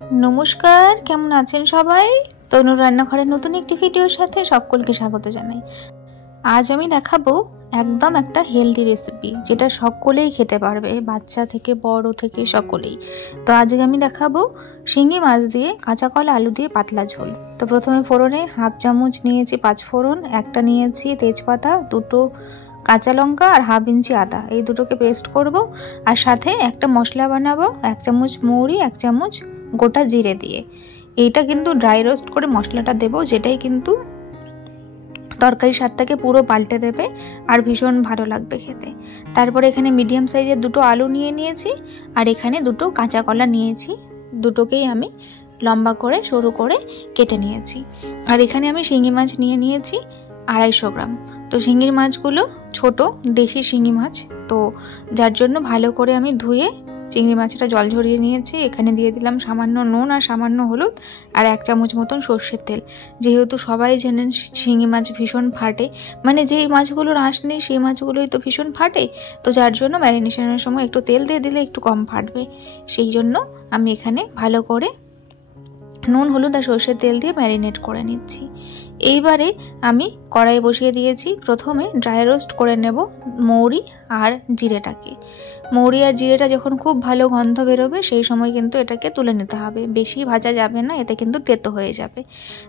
নমস্কার, কেমন আছেন সবাই? তনুর রান্নাঘরের নতুন একটি ভিডিওর সাথে সকলকে স্বাগত জানাই। আজ আমি দেখাবো একদম একটা হেলদি রেসিপি, যেটা সকলেই খেতে পারবে, বাচ্চা থেকে বড় থেকে সকলেই। তো আজকে আমি দেখাবো শিঙি মাছ দিয়ে কাঁচা কলা আলু দিয়ে পাতলা ঝোল। তো প্রথমে ফোড়নে হাফ চামচ নিয়েছি পাঁচ ফোড়ন, একটা নিয়েছি তেজপাতা, দুটো কাঁচা লঙ্কা আর হাফ ইঞ্চি আদা, এই দুটোকে পেস্ট করব। আর সাথে একটা মশলা বানাবো, এক চামচ মৌরি, এক চামচ গোটা জিরে দিয়ে। এইটা কিন্তু ড্রাই রোস্ট করে মশলাটা দেব, যেটাই কিন্তু তরকারির স্বাদটাকে পুরো পাল্টে দেবে আর ভীষণ ভালো লাগবে খেতে। তারপরে এখানে মিডিয়াম সাইজের দুটো আলু নিয়ে নিয়েছি, আর এখানে দুটো কাঁচা কলা নিয়েছি, দুটোকেই আমি লম্বা করে সরু করে কেটে নিয়েছি। আর এখানে আমি শিঙি মাছ নিয়ে নিয়েছি 250 গ্রাম। তো শিঙির মাছগুলো ছোট দেশি শিঙি মাছ, তো যার জন্য ভালো করে আমি ধুয়ে চিংড়ি মাছটা জল ঝরিয়ে নিয়েছি। এখানে দিয়ে দিলাম সামান্য নুন আর সামান্য হলুদ আর 1 চামচ মতন সর্ষের তেল। যেহেতু সবাই জানেন শিঙি মাছ ভীষণ ফাটে, মানে যেই মাছগুলোর আঁশ নেই সেই মাছগুলোই তো ভীষণ ফাটে, তো যার জন্য ম্যারিনেশনের সময় একটু তেল দিয়ে দিলে একটু কম ফাটবে। সেই জন্য আমি এখানে ভালো করে নুন হলুদ আর সর্ষের তেল দিয়ে ম্যারিনেট করে নিচ্ছি। এইবারে আমি কড়াই বসিয়ে দিয়েছি। প্রথমে ড্রাই রোস্ট করে নেব মৌরি আর জিরেটাকে। মৌরি আর জিরেটা যখন খুব ভালো গন্ধ বেরোবে সেই সময় কিন্তু এটাকে তুলে নিতে হবে, বেশি ভাজা যাবে না, এতে কিন্তু তেতো হয়ে যাবে।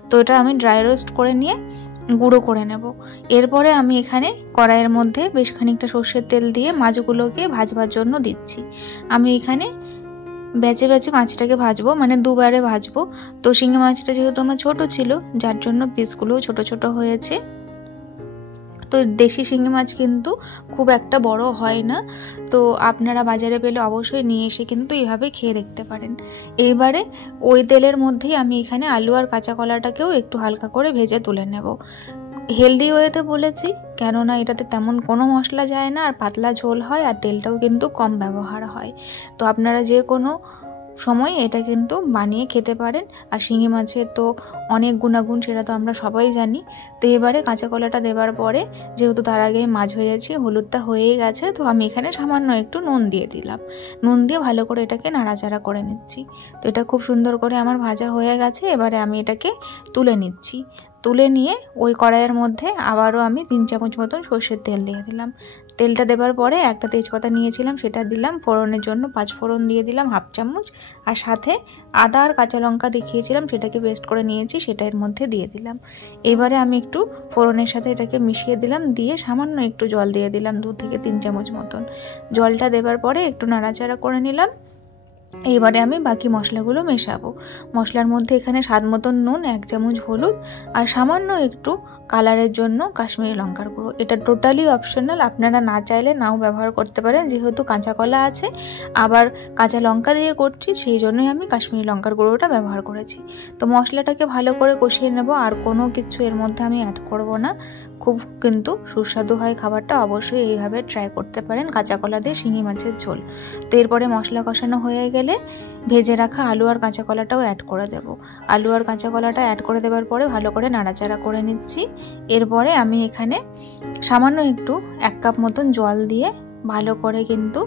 তো এটা আমি ড্রাই রোস্ট করে নিয়ে গুঁড়ো করে নেব। এরপরে আমি এখানে কড়াইয়ের মধ্যে বেশ খানিকটা সর্ষের তেল দিয়ে মাছগুলোকে ভাজবার জন্য দিচ্ছি। আমি এখানে বেচে বেচে মাছটাকে ভাজবো, মানে দুবারে ভাজবো। তো শিঙি মাছটা যেহেতু আমার ছোট ছিল, যার জন্য পিসগুলোও ছোট ছোট হয়েছে। তো দেশি শিঙি মাছ কিন্তু খুব একটা বড় হয় না, তো আপনারা বাজারে পেলে অবশ্যই নিয়ে এসে কিন্তু এইভাবে খেয়ে দেখতে পারেন। এইবারে ওই তেলের মধ্যেই আমি এখানে আলু আর কাঁচা কলাটাকেও একটু হালকা করে ভেজে তুলে নেব। হেলদি ওয়েতে বলেছি, কেননা এটাতে তেমন কোনো মশলা যায় না আর পাতলা ঝোল হয়, আর তেলটাও কিন্তু কম ব্যবহার হয়। তো আপনারা যে কোনো সময় এটা কিন্তু বানিয়ে খেতে পারেন। আর শিঙি মাছের তো অনেক গুণাগুণ, সেটা তো আমরা সবাই জানি। তো এবারে কাঁচা কলাটা দেওয়ার পরে, যেহেতু তার আগে মাছ হয়ে যাচ্ছে, হলুদটা হয়েই গেছে, তো আমি এখানে সামান্য একটু নুন দিয়ে দিলাম। নুন দিয়ে ভালো করে এটাকে নাড়াচাড়া করে নিচ্ছি। তো এটা খুব সুন্দর করে আমার ভাজা হয়ে গেছে। এবারে আমি এটাকে তুলে নিচ্ছি। তুলে নিয়ে ওই কড়াইয়ের মধ্যে আবারও আমি 3 চামচ মতন সর্ষের তেল দিয়ে দিলাম। তেলটা দেবার পরে একটা তেজপাতা নিয়েছিলাম, সেটা দিলাম। ফোড়নের জন্য 5 ফোড়ন দিয়ে দিলাম হাফ চামচ, আর সাথে আদা আর কাঁচা লঙ্কা দেখিয়েছিলাম, সেটাকে পেস্ট করে নিয়েছি, সেটা এর মধ্যে দিয়ে দিলাম। এবারে আমি একটু ফোড়নের সাথে এটাকে মিশিয়ে দিলাম, দিয়ে সামান্য একটু জল দিয়ে দিলাম 2 থেকে 3 চামচ মতন। জলটা দেবার পরে একটু নাড়াচাড়া করে নিলাম। এইবারে আমি বাকি মশলাগুলো মেশাবো। মশলার মধ্যে এখানে স্বাদ মতন নুন, 1 চামচ হলুদ আর সামান্য একটু কালারের জন্য কাশ্মীরি লঙ্কার গুঁড়ো। এটা টোটালি অপশনাল, আপনারা না চাইলে নাও ব্যবহার করতে পারেন। যেহেতু কাঁচা কলা আছে আবার কাঁচা লঙ্কা দিয়ে করছি, সেই জন্যই আমি কাশ্মীরি লঙ্কার গুঁড়োটা ব্যবহার করেছি। তো মশলাটাকে ভালো করে কষিয়ে নেব, আর কোনো কিছু এর মধ্যে আমি অ্যাড করব না। খুব কিন্তু সুস্বাদু হয় খাবারটা, অবশ্যই এইভাবে ট্রাই করতে পারেন কাঁচা কলা দিয়ে শিঙি মাছের ঝোল। তো এরপরে মশলা কষানো হয়ে গেলে ভেজে রাখা আলু আর কাঁচা কলাটাও অ্যাড করে দেব। আলু আর কাঁচা কলাটা অ্যাড করে দেওয়ার পরে ভালো করে নাড়াচাড়া করে নিচ্ছি। এরপরে আমি এখানে সামান্য একটু 1 কাপ মতন জল দিয়ে ভালো করে কিন্তু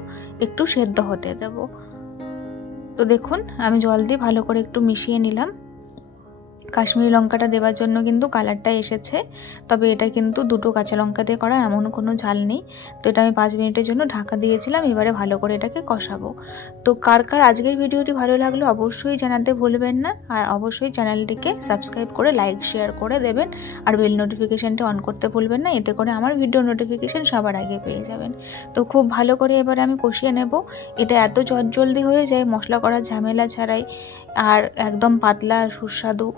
একটু সেদ্ধ হতে দেব। তো দেখুন আমি জল দিয়ে ভালো করে একটু মিশিয়ে নিলাম। কাশ্মীরি লঙ্কাটা দেওয়ার জন্য কিন্তু কালারটা এসেছে, তবে এটা কিন্তু দুটো কাঁচা লঙ্কা দিয়ে করা, এমন কোনো ঝাল নেই। তো এটা আমি 5 মিনিটের জন্য ঢাকা দিয়েছিলাম। এবারে ভালো করে এটাকে কষাবো। তো কার কার আজকের ভিডিওটি ভালো লাগলো অবশ্যই জানাতে ভুলবেন না, আর অবশ্যই চ্যানেলটিকে সাবস্ক্রাইব করে লাইক শেয়ার করে দেবেন, আর বেল নোটিফিকেশানটি অন করতে ভুলবেন না, এতে করে আমার ভিডিও নোটিফিকেশান সবার আগে পেয়ে যাবেন। তো খুব ভালো করে এবারে আমি কষিয়ে নেব। এটা এত চটজলদি হয়ে যায় মশলা করার ঝামেলা ছাড়াই, আর একদম পাতলা সুস্বাদু,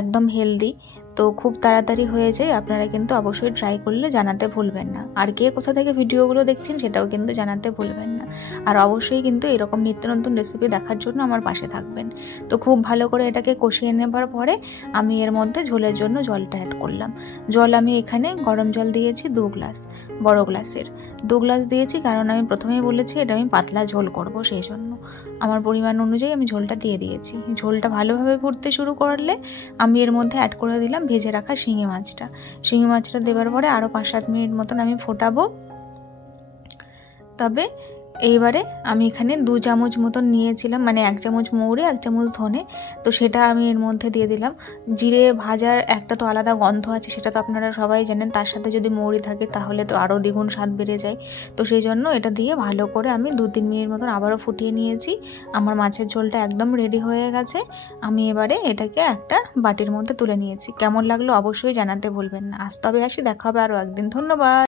একদম হেলদি। তো খুব তাড়াতাড়ি হয়ে যায়। আপনারা কিন্তু অবশ্যই ট্রাই করলে জানাতে ভুলবেন না, আর কে কোথা থেকে ভিডিওগুলো দেখছেন সেটাও কিন্তু জানাতে ভুলবেন না। আর অবশ্যই কিন্তু এরকম নিত্য নতুন রেসিপি দেখার জন্য আমার পাশে থাকবেন। তো খুব ভালো করে এটাকে কষিয়ে নেবার পরে আমি এর মধ্যে ঝোলের জন্য জলটা অ্যাড করলাম। জল আমি এখানে গরম জল দিয়েছি 2 গ্লাস, বড় গ্লাসের 2 গ্লাস দিয়েছি, কারণ আমি প্রথমেই বলেছি এটা আমি পাতলা ঝোল করব, সেই জন্য আমার পরিমাণ অনুযায়ী আমি ঝোলটা দিয়ে দিয়েছি। ঝোলটা ভালোভাবে ফুটতে শুরু করলে আমি এর মধ্যে অ্যাড করে দিলাম ভেজে রাখা শিঙি মাছটা। শিঙি মাছটা দেওয়ার পরে আরও 5-7 মিনিট মতন আমি ফোটাবো। তবে এইবারে আমি এখানে 2 চামচ মতন নিয়েছিলাম, মানে 1 চামচ মৌরি 1 চামচ ধনে, তো সেটা আমি এর মধ্যে দিয়ে দিলাম। জিরে ভাজার একটা তো আলাদা গন্ধ আছে, সেটা তো আপনারা সবাই জানেন, তার সাথে যদি মৌরি থাকে তাহলে তো আরও দ্বিগুণ স্বাদ বেড়ে যায়। তো সেই জন্য এটা দিয়ে ভালো করে আমি 2-3 মিনিট মতন আবারও ফুটিয়ে নিয়েছি। আমার মাছের ঝোলটা একদম রেডি হয়ে গেছে। আমি এবারে এটাকে একটা বাটির মধ্যে তুলে নিয়েছি। কেমন লাগলো অবশ্যই জানাতে ভুলবেন না। আজ তবে আসি, দেখা হবে আরও একদিন। ধন্যবাদ।